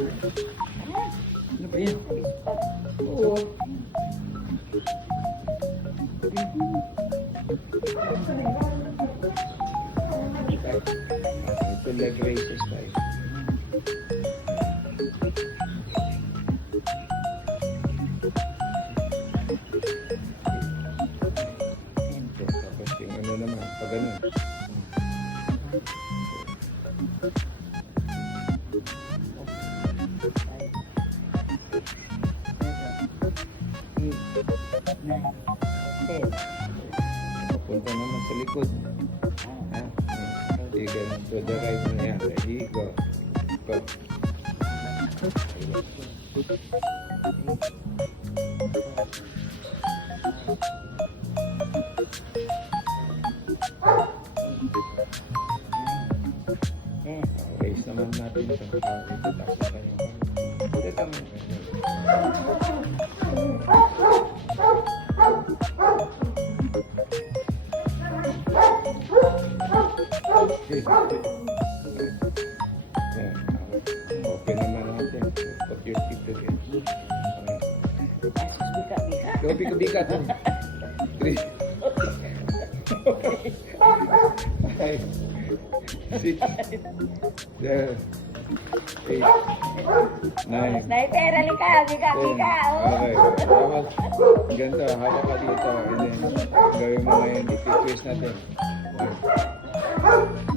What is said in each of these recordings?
Ano ba yan? Oo. Ito leg raises tayo. Tapos yung ano naman, pag ano. 10. Papunta naman sa likod. Ha? Hindi ganun. To the right na yan. Ready? Go. Go. Raise naman natin ito. Ito tapos na tayo. Ito naman. Open naman natin. Put your feet to it. Bigat. 3, 5, 6, 7, 8, 9. Sniper, halika. Bika. Okay. Tapos, ganito. Hawak ka dito. And then, gawin mo ngayon. I-twist natin.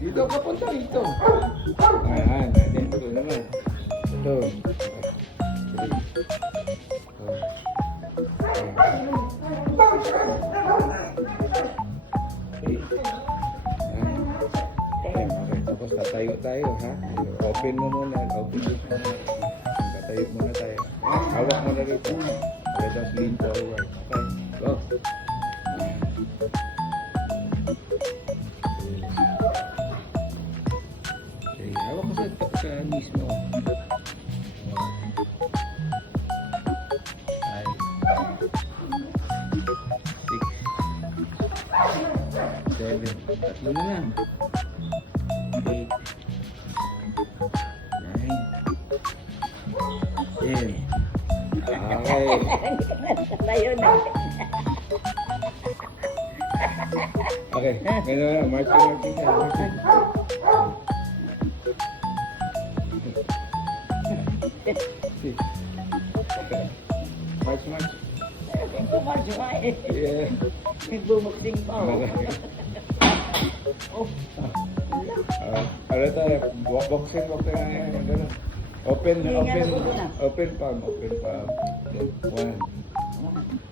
Dito, papunta dito. Ayan. And then, ito naman. Ito. 3, 4, 5, 6, 7, 8, 9. Okay. Tapos tatayo tayo, ha? Open mo muna. Open mo muna. Tatayo muna tayo. Hawak mo na rito. Let us lean forward. Okay. Go. Okay. Hawak ko sa knees mo. 5, 6, 7. Tatlo na lang. 8, 9, 10. Okay. Tayo na. Okay. Ganun na. Marching tayo. Marching. March. Yeah. Nagbumuksing pa. Ano tayo? Boxing na yan. Ganun. Open palm. 1,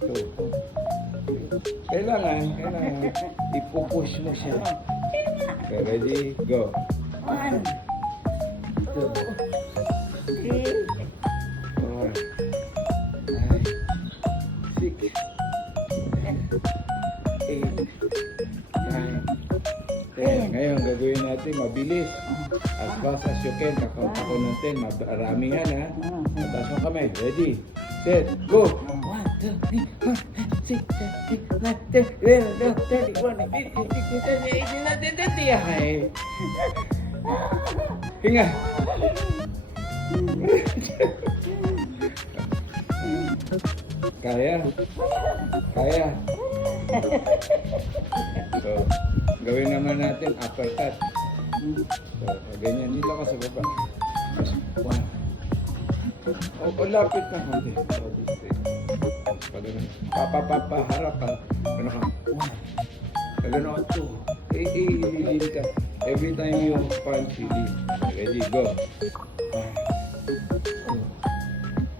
2. Kailangan ipupush mo siya. Okay, ready? Go. 1, 2, 3, 4, 5, 6, 8, 9, 10. Ngayon, gagawin natin mabilis. As fast as you can. Kakaunt ako ng 10. Marami yan, ha? Mataas mo kami. Ready? Set. Go! 1, 2, 3, 4, 5, 6, 7, 8, 9, 10, 11, 12, 13, 14, 15, 16, 17, 18, 19, 20. Ay! Hinga! Kaya? So, gawin naman natin uppercut. So, ganyan. Dito ka sa baba. 1. O, lapit na konti. Papaharap ka. Ano ka? 1. Gano'n ka. 2. Ililin ka. Every time you punch, ililin. Ready, go. 5, 2,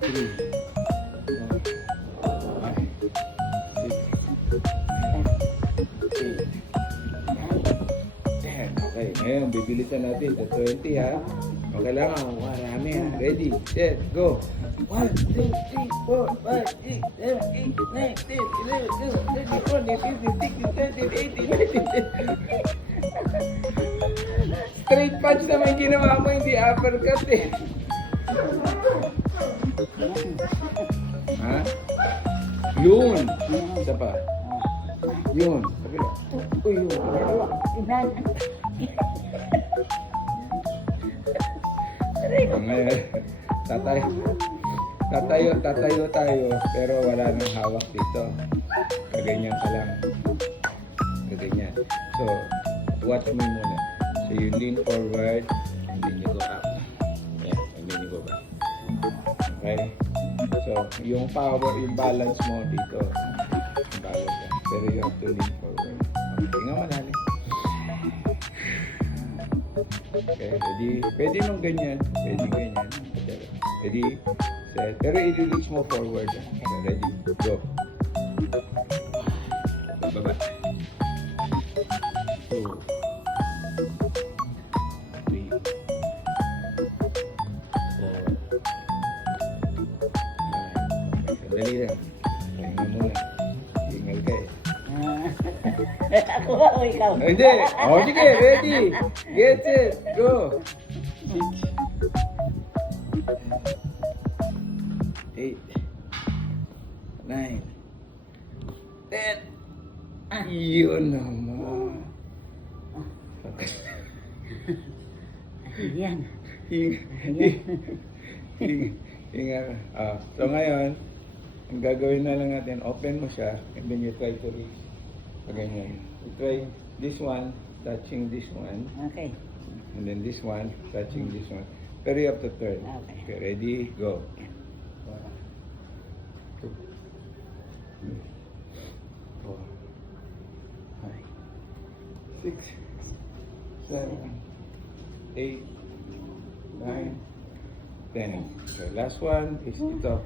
3, 4, 5, 6, 7, 8, 9, 10. Okay, ngayon, bibilisan natin sa 20, ha? O, kailangan, marami, ha? Ready, set, go! 1, 2, 3, 4, 5, 6, 7, 8, 9, 10, 11, 12, 13, 14, 15, 16, 17, 18, 19, 20. Straight punch naman ginawa mo, hindi uppercut, eh. Ha? Yun! Isa pa. Yun. Kabila. Uy, yun. Ngayon, tatayo tayo, pero wala nang hawak dito. Kaganyan ka lang. Kaganyan. So, watch me muna. So, you lean forward, and then you go up. Yeah, and then you go back. Okay? So, yung power, yung balance mo dito. Yung balance yan. Pero you have to lean forward. Okay, tingnan mo natin. Okay, ready? Pwede nung ganyan. Pwede ganyan. Ready? Set. Pero i-release mo forward. Okay, ready? Go. Baba. 2 3 4 Sandali lang. Pahinga muna. Hingal ka eh. Ako ba o ikaw? Hindi. O sige, ready. Get it. Go. 6 8 9 10 Yun naman. Ayan. Hinga ka. So ngayon, ang gagawin na lang natin, open mo siya, and then you try to reach. Ganyan. You try this one, touching this one, Okay. and then this one, touching this one. Pero you have to turn. Okay. Ready? Go. 1 2 4 5 6 7 8 9 10. So last one is ito.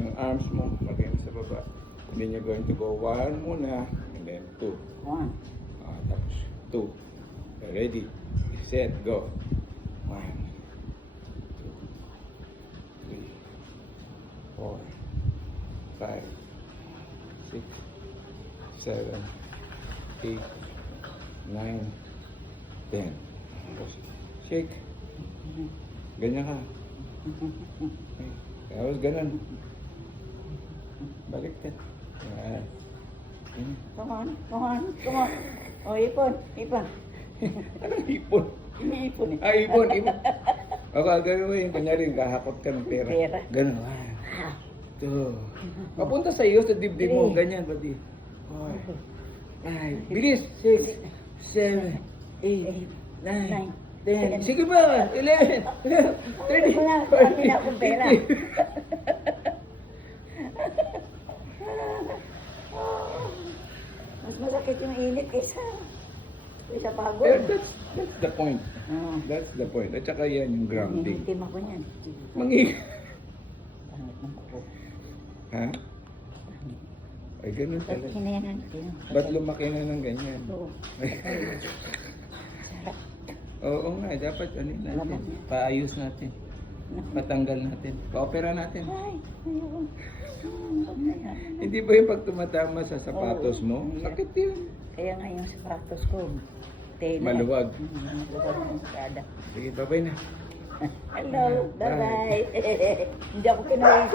Yung arms mo maging sa baba. And then you're going to go 1 muna, and then 2. 1. Tapos 2. Okay, ready? Set, go. 1 2 3 4 5 6 7 8 9 10. Tapos shake. Ganyan ka. Okay. Tapos ganun. Balik ka. Yan. Ganyan. Come on, come on, come on. O, ipon, ipon. Anong ipon? Ipon eh. Ipon. O, gagawin mo yung kunyari, kahakot ka ng pera. Pera. Ganun. Ito. Papunta sa iyo, sa dibdib mo. 3 Ganyan, pati. 4 5 bilis. 6 7 8 9 10. Sige ba? 11 12 Wala 13 akong pera. 15. Mas masakit yung init kaysa pagod. Pero that's the point. Oo. That's the point. At saka yan yung grounding. Nangihitim ako niyan. Mangi... Pangit ng kuko. Ha? Ay, ganun Ba't talaga. hinayanan? Ba't lumaki na ng ganyan? Oo. Oo nga, dapat ano natin. Laban. Paayos natin. Patanggal natin. Paopera natin. Ay, ayun. Hindi ba yung pag tumatama sa sapatos mo? Sakit yun. Kaya nga yung sapatos ko, tela. Maluwag. Maluwag ng kada. Sige, babay na. Hello, bye-bye. Hindi ako kinawi.